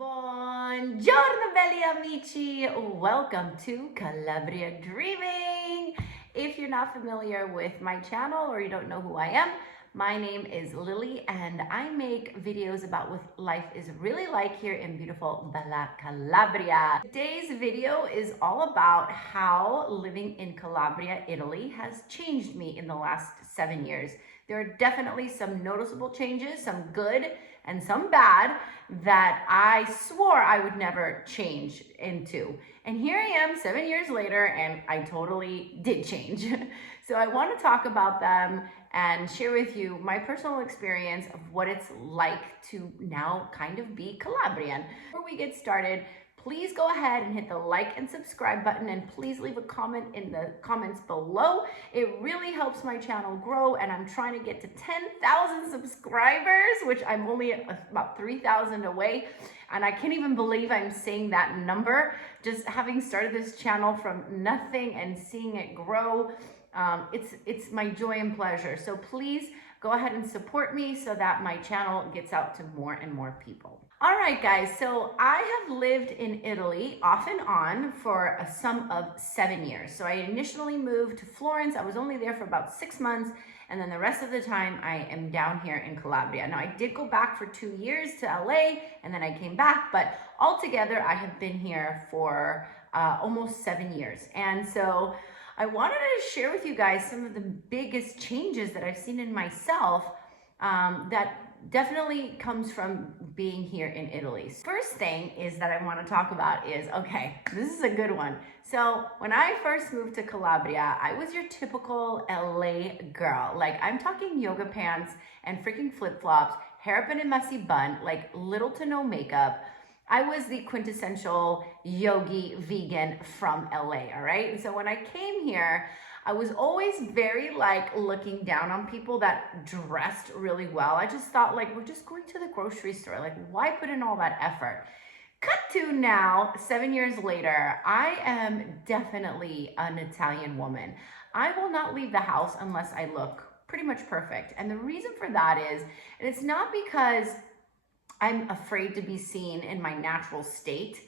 Buongiorno belli amici, welcome to Calabria Dreaming. If you're not familiar with my channel or you don't know who I am, my name is Lily and I make videos about what life is really like here in beautiful Bella Calabria. Today's video is all about how living in Calabria, Italy has changed me in the last 7 years. There are definitely some noticeable changes, some good and some bad, that I swore I would never change into. And here I am 7 years later, and I totally did change. So I want to talk about them and share with you my personal experience of what it's like to now kind of be Calabrian. Before we get started, please go ahead and hit the like and subscribe button, and please leave a comment in the comments below. It really helps my channel grow, and I'm trying to get to 10,000 subscribers, which I'm only about 3,000 away. And I can't even believe I'm saying that number. Just having started this channel from nothing and seeing it grow, it's my joy and pleasure. So please go ahead and support me so that my channel gets out to more and more people. All right, guys, so I have lived in Italy off and on for a sum of 7 years. So I initially moved to Florence. I was only there for about 6 months, and then the rest of the time I am down here in Calabria. Now, I did go back for 2 years to LA, and then I came back, but altogether I have been here for almost 7 years. And so I wanted to share with you guys some of the biggest changes that I've seen in myself that definitely comes from being here in Italy. First thing is that I want to talk about is, okay, this is a good one. So when I first moved to Calabria, I was your typical LA girl. Like, I'm talking yoga pants and freaking flip-flops, hair up in a messy bun, like little to no makeup. I was the quintessential yogi vegan from LA, all right? And so when I came here, I was always very like looking down on people that dressed really well. I just thought, like, we're just going to the grocery store. Like, why put in all that effort? Cut to now, 7 years later, I am definitely an Italian woman. I will not leave the house unless I look pretty much perfect. And the reason for that is, and it's not because I'm afraid to be seen in my natural state,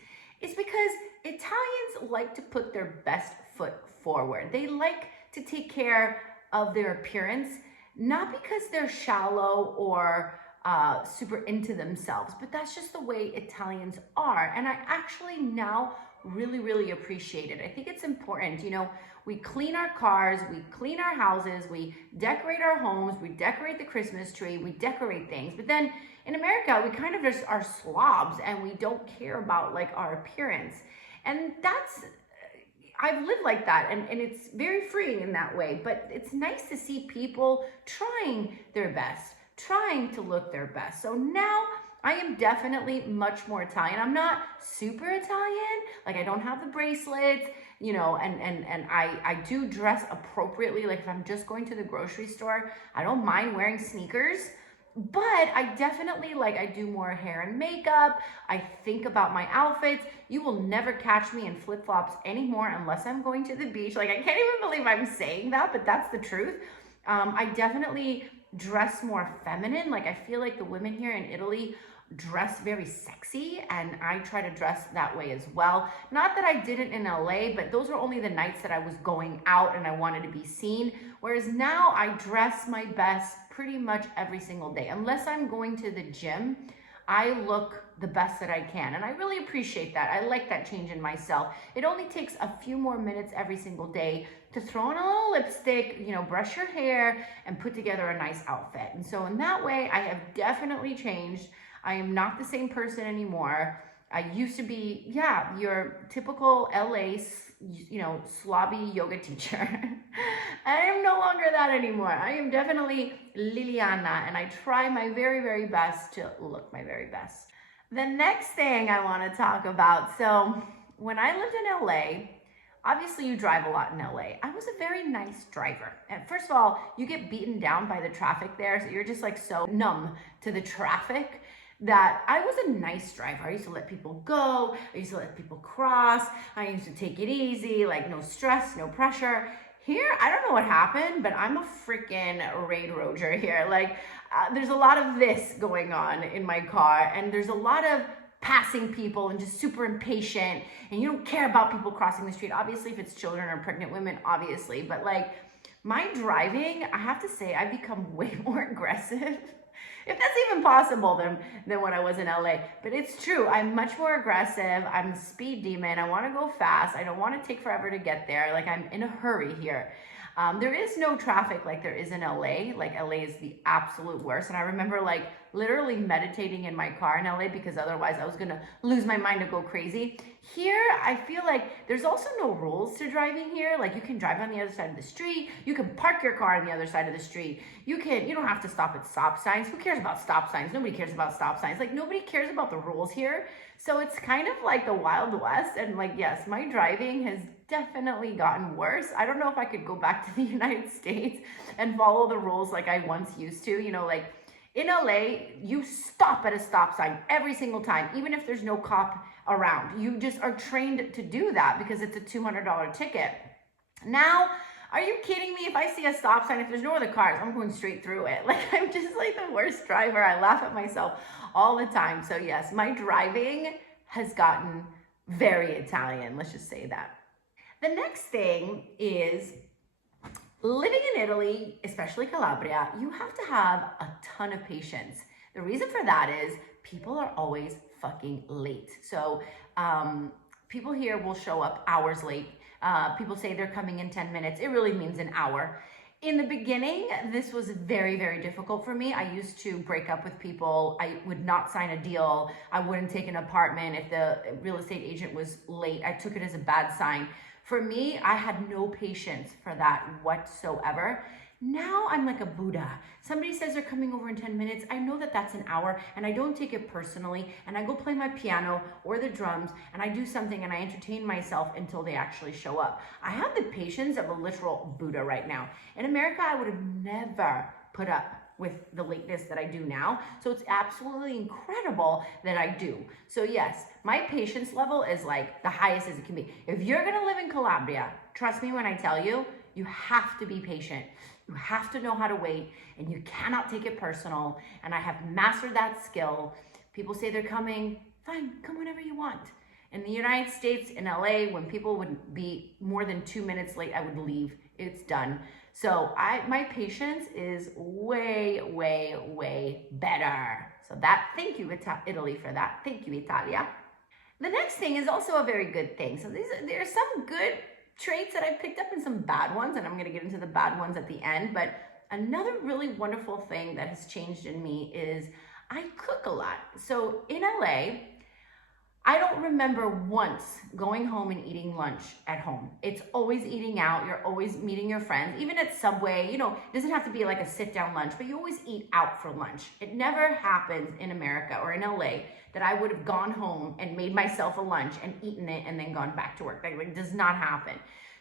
it's because Italians like to put their best foot forward. They like to take care of their appearance, not because they're shallow or super into themselves, but that's just the way Italians are. And I actually now really appreciate it. I think it's important. You know, we clean our cars, we clean our houses, we decorate our homes, we decorate the Christmas tree, we decorate things. But then in America, we kind of just are slobs and we don't care about like our appearance. And I've lived like that, and it's very freeing in that way. But it's nice to see people trying their best, trying to look their best. So now I am definitely much more Italian. I'm not super Italian. Like, I don't have the bracelets, you know, and I do dress appropriately. Like, if I'm just going to the grocery store, I don't mind wearing sneakers. But I definitely, like, I do more hair and makeup. I think about my outfits. You will never catch me in flip-flops anymore unless I'm going to the beach. Like, I can't even believe I'm saying that, but that's the truth. I definitely dress more feminine. Like, I feel like the women here in Italy dress very sexy, and I try to dress that way as well. Not that I didn't in LA, but those were only the nights that I was going out and I wanted to be seen. Whereas now I dress my best pretty much every single day. Unless I'm going to the gym, I look the best that I can. And I really appreciate that. I like that change in myself. It only takes a few more minutes every single day to throw on a little lipstick, you know, brush your hair, and put together a nice outfit. And so in that way, I have definitely changed. I am not the same person anymore. I used to be, yeah, your typical LA, you know, slobby yoga teacher. I am no longer that anymore. I am definitely Liliana, and I try my very best to look my very best. The next thing I want to talk about, so when I lived in LA, obviously you drive a lot in LA. I was a very nice driver. And first of all, you get beaten down by the traffic there, so you're just like so numb to the traffic that I was a nice driver. I used to let people go. I used to let people cross. I used to take it easy, like no stress, no pressure. Here, I don't know what happened, but I'm a freaking railroader here. Like, there's a lot of this going on in my car, and there's a lot of passing people and just super impatient, and you don't care about people crossing the street. Obviously, if it's children or pregnant women, obviously, but like my driving, I have to say, I've become way more aggressive. If that's even possible than when I was in LA. But it's true, I'm much more aggressive. I'm a speed demon. I want to go fast. I don't want to take forever to get there. Like, I'm in a hurry here. There is no traffic like there is in LA. Like, LA is the absolute worst. And I remember like literally meditating in my car in LA because otherwise I was gonna lose my mind to go crazy. Here, I feel like there's also no rules to driving here. Like, you can drive on the other side of the street. You can park your car on the other side of the street. You don't have to stop at stop signs. Who cares about stop signs? Nobody cares about stop signs. Like, nobody cares about the rules here. So it's kind of like the Wild West. And like, yes, my driving has definitely gotten worse. I don't know if I could go back to the United States and follow the rules like I once used to. Like in LA, you stop at a stop sign every single time, even if there's no cop around. You just are trained to do that because it's a $200 ticket. Now, are you kidding me? If I see a stop sign, if there's no other cars, I'm going straight through it. Like, I'm just like the worst driver. I laugh at myself all the time. So yes, my driving has gotten very Italian. Let's just say that. The next thing is living in Italy, especially Calabria, you have to have a ton of patience. The reason for that is people are always fucking late. So people here will show up hours late. People say they're coming in 10 minutes. It really means an hour. In the beginning, this was very, very difficult for me. I used to break up with people. I would not sign a deal. I wouldn't take an apartment if the real estate agent was late. I took it as a bad sign. For me, I had no patience for that whatsoever. Now I'm like a Buddha. Somebody says they're coming over in 10 minutes. I know that that's an hour and I don't take it personally. And I go play my piano or the drums and I do something and I entertain myself until they actually show up. I have the patience of a literal Buddha right now. In America, I would have never put up with the lateness that I do now. So it's absolutely incredible that I do. So yes, my patience level is like the highest as it can be. If you're gonna live in Calabria, trust me when I tell you, you have to be patient. You have to know how to wait and you cannot take it personal. And I have mastered that skill. People say they're coming, fine, come whenever you want. In the United States, in LA, when people would be more than 2 minutes late, I would leave. It's done. So my patience is way, way, way better. So thank you Italy for that. Thank you, Italia. The next thing is also a very good thing. So there are some good traits that I picked up and some bad ones, and I'm going to get into the bad ones at the end. But another really wonderful thing that has changed in me is I cook a lot. So in LA, I don't remember once going home and eating lunch at home. It's always eating out. You're always meeting your friends, even at Subway. It doesn't have to be like a sit-down lunch, but you always eat out for lunch. It never happens in America or in LA that I would have gone home and made myself a lunch and eaten it and then gone back to work. Like, it does not happen.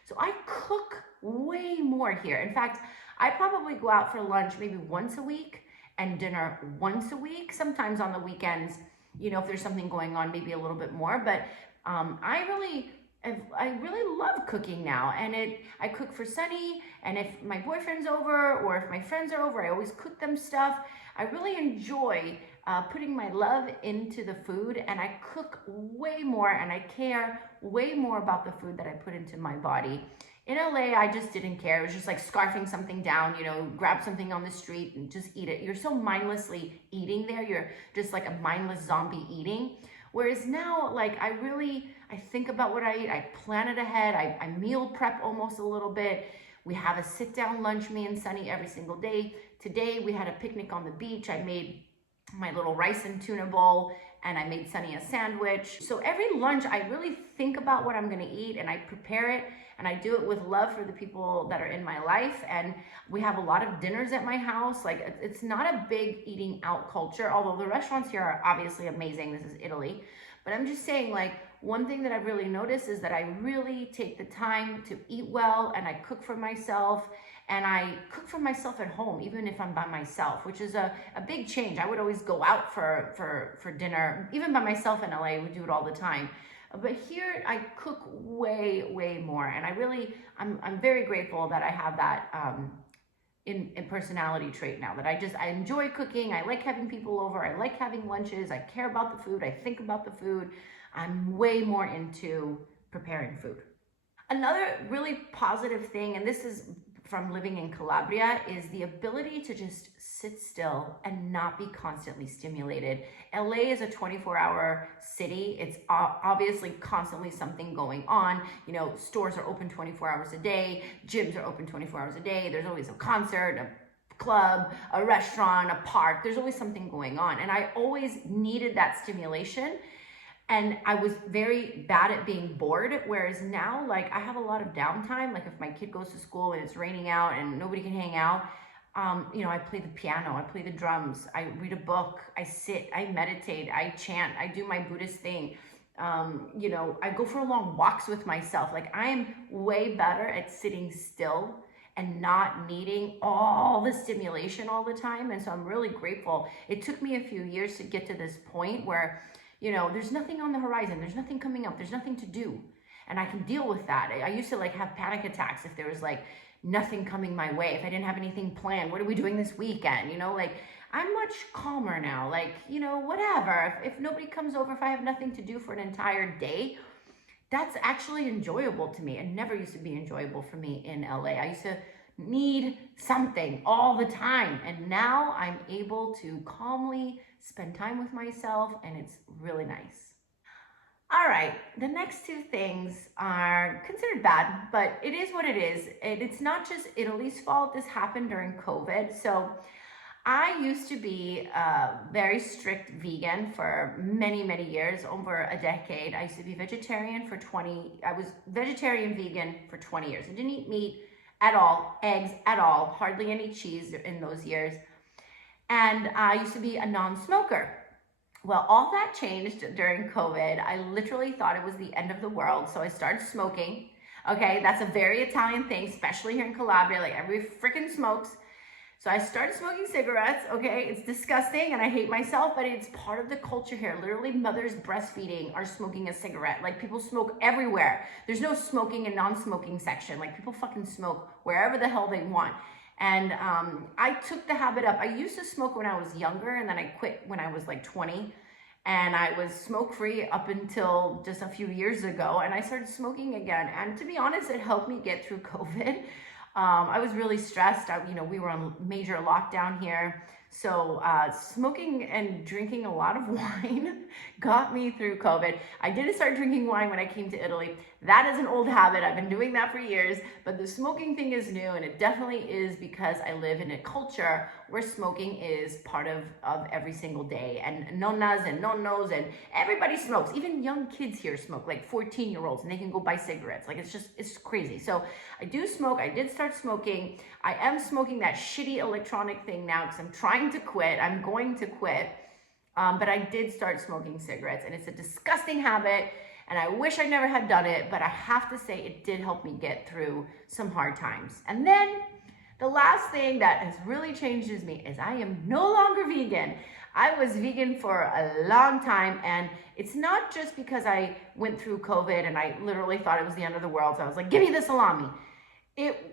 So I cook way more here. In fact, I probably go out for lunch maybe once a week and dinner once a week, sometimes on the weekends. If there's something going on, maybe a little bit more, but I really love cooking now. And I cook for Sunny, and if my boyfriend's over or if my friends are over, I always cook them stuff. I really enjoy putting my love into the food, and I cook way more and I care way more about the food that I put into my body. In LA, I just didn't care. It was just like scarfing something down, grab something on the street and just eat it. You're so mindlessly eating there. You're just like a mindless zombie eating. Whereas now, like, I think about what I eat. I plan it ahead. I meal prep almost a little bit. We have a sit-down lunch, me and Sunny, every single day. Today, we had a picnic on the beach. I made my little rice and tuna bowl, and I made Sunny a sandwich. So every lunch, I really think about what I'm gonna eat, and I prepare it, and I do it with love for the people that are in my life. And we have a lot of dinners at my house. Like, it's not a big eating out culture, although the restaurants here are obviously amazing. This is Italy. But I'm just saying, like, one thing that I've really noticed is that I really take the time to eat well, and I cook for myself. And I cook for myself at home, even if I'm by myself, which is a big change. I would always go out for dinner, even by myself in LA. I would do it all the time. But here I cook way, way more. And I'm very grateful that I have in personality trait now, that I enjoy cooking. I like having people over. I like having lunches. I care about the food. I think about the food. I'm way more into preparing food. Another really positive thing, and this is from living in Calabria, is the ability to just sit still and not be constantly stimulated. LA is a 24-hour city. It's obviously constantly something going on. You know, stores are open 24 hours a day, gyms are open 24 hours a day. There's always a concert, a club, a restaurant, a park. There's always something going on. And I always needed that stimulation. And I was very bad at being bored, whereas now, like, I have a lot of downtime. Like if my kid goes to school and it's raining out and nobody can hang out, you know, I play the piano, I play the drums, I read a book, I sit, I meditate, I chant, I do my Buddhist thing. You know, I go for long walks with myself. Like I'm way better at sitting still and not needing all the stimulation all the time. And so I'm really grateful. It took me a few years to get to this point where, you know, there's nothing on the horizon. There's nothing coming up. There's nothing to do. And I can deal with that. I used to like have panic attacks if there was like nothing coming my way. If I didn't have anything planned, what are we doing this weekend? You know, like I'm much calmer now. Like, you know, whatever. If nobody comes over, if I have nothing to do for an entire day, that's actually enjoyable to me. It never used to be enjoyable for me in LA. I used to need something all the time. And now I'm able to calmly spend time with myself, and it's really nice. All right, the next two things are considered bad, but it is what it is. It's not just Italy's fault. This happened during COVID. So I used to be a very strict vegan for many, many years, over a decade. I used to be vegetarian for I was vegetarian vegan for 20 years. I didn't eat meat at all, eggs at all, hardly any cheese in those years. And I used to be a non-smoker. Well, all that changed during COVID. I literally thought it was the end of the world. So I started smoking. Okay, that's a very Italian thing, especially here in Calabria. Like every freaking smokes. So I started smoking cigarettes. Okay, it's disgusting and I hate myself, but it's part of the culture here. Literally, mothers breastfeeding are smoking a cigarette. Like people smoke everywhere. There's no smoking and non-smoking section. Like people fucking smoke wherever the hell they want. And I took the habit up. I used to smoke when I was younger, and then I quit when I was like 20. And I was smoke-free up until just a few years ago. And I started smoking again. And to be honest, it helped me get through COVID. I was really stressed. You know, we were on major lockdown here. So smoking and drinking a lot of wine got me through COVID. I didn't start drinking wine when I came to Italy. That is an old habit. I've been doing that for years, but the smoking thing is new, and it definitely is because I live in a culture where smoking is part of every single day. And nonnas and nonnos and everybody smokes. Even young kids here smoke, like 14-year-olds, and they can go buy cigarettes. Like it's crazy. So I do smoke. I did start smoking. I am smoking that shitty electronic thing now because I'm trying to quit. I'm going to quit. But I did start smoking cigarettes, and it's a disgusting habit. And I wish I never had done it, but I have to say it did help me get through some hard times. And then the last thing that has really changed me is I am no longer vegan. I was vegan for a long time, and it's not just because I went through COVID and I literally thought it was the end of the world. So I was like, give me the salami.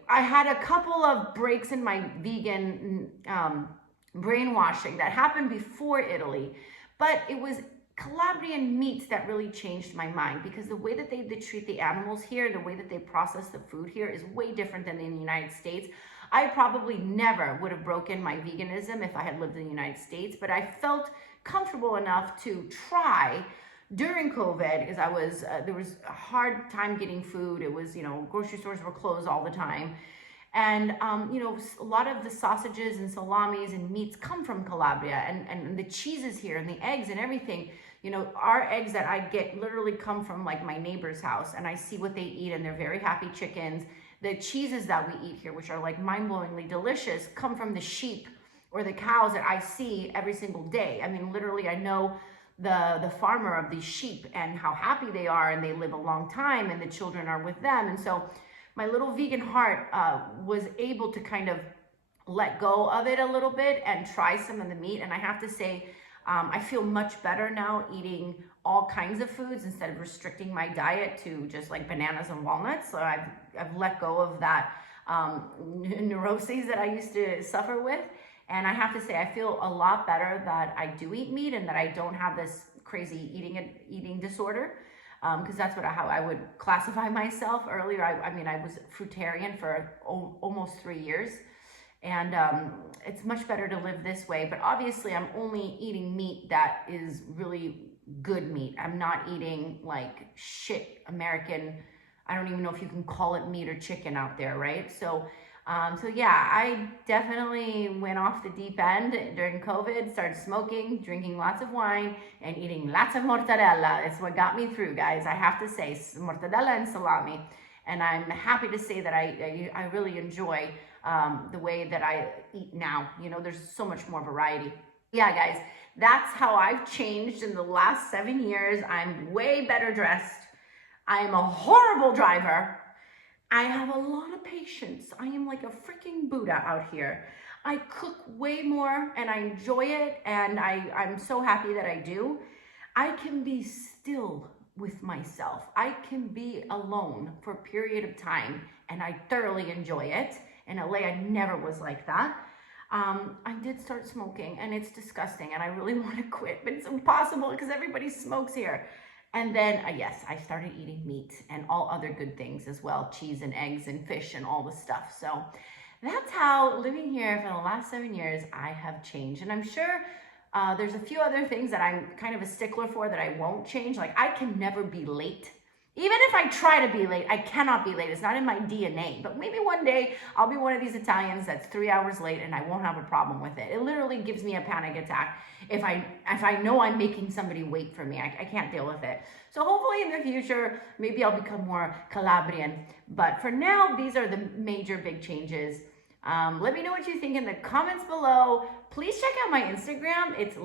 I had a couple of breaks in my vegan brainwashing that happened before Italy, but it was Calabrian meats that really changed my mind, because the way that they treat the animals here, the way that they process the food here is way different than in the United States. I probably never would have broken my veganism if I had lived in the United States, but I felt comfortable enough to try during COVID because there was a hard time getting food. It was, you know, grocery stores were closed all the time. And, you know, a lot of the sausages and salamis and meats come from Calabria, and the cheeses here and the eggs and everything. You know, our eggs that I get literally come from like my neighbor's house, and I see what they eat, and they're very happy chickens. The cheeses that we eat here, which are like mind-blowingly delicious, come from the sheep or the cows that I see every single day. I mean, literally, I know the farmer of these sheep and how happy they are, and they live a long time, and the children are with them. And so my little vegan heart was able to kind of let go of it a little bit and try some of the meat. And I have to say, I feel much better now eating all kinds of foods instead of restricting my diet to just like bananas and walnuts. So I've let go of that neuroses that I used to suffer with. And I have to say, I feel a lot better that I do eat meat and that I don't have this crazy eating disorder. Because that's how I would classify myself earlier. I mean, I was fruitarian for almost 3 years. And it's much better to live this way. But obviously, I'm only eating meat that is really good meat. I'm not eating like shit American. I don't even know if you can call it meat or chicken out there, right? So yeah, I definitely went off the deep end during COVID, started smoking, drinking lots of wine, and eating lots of mortadella. It's what got me through, guys. I have to say, mortadella and salami. And I'm happy to say that I really enjoy the way that I eat now. You know, there's so much more variety. Yeah, guys, that's how I've changed in the last 7 years. I'm way better dressed. I am a horrible driver. I have a lot of patience. I am like a freaking Buddha out here. I cook way more and I enjoy it, and I'm so happy that I do. I can be still with myself. I can be alone for a period of time and I thoroughly enjoy it. In LA, I never was like that. I did start smoking and it's disgusting and I really want to quit, but it's impossible because everybody smokes here. And then, yes, I started eating meat and all other good things as well, cheese and eggs and fish and all the stuff. So that's how living here for the last 7 years, I have changed. And I'm sure there's a few other things that I'm kind of a stickler for that I won't change. Like I can never be late. Even if I try to be late, I cannot be late. It's not in my DNA. But maybe one day I'll be one of these Italians that's 3 hours late and I won't have a problem with it. It literally gives me a panic attack if I know I'm making somebody wait for me. I can't deal with it. So hopefully in the future, maybe I'll become more Calabrian. But for now, these are the major big changes. Let me know what you think in the comments below. Please check out my Instagram. It's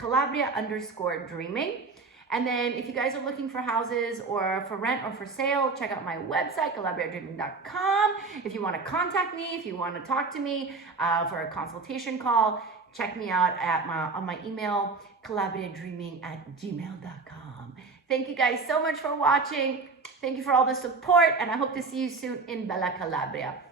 Calabria_dreaming. And then if you guys are looking for houses or for rent or for sale, check out my website, calabriadreaming.com. If you want to contact me, if you want to talk to me for a consultation call, check me out on my email, calabriadreaming@gmail.com. Thank you guys so much for watching. Thank you for all the support, and I hope to see you soon in Bella Calabria.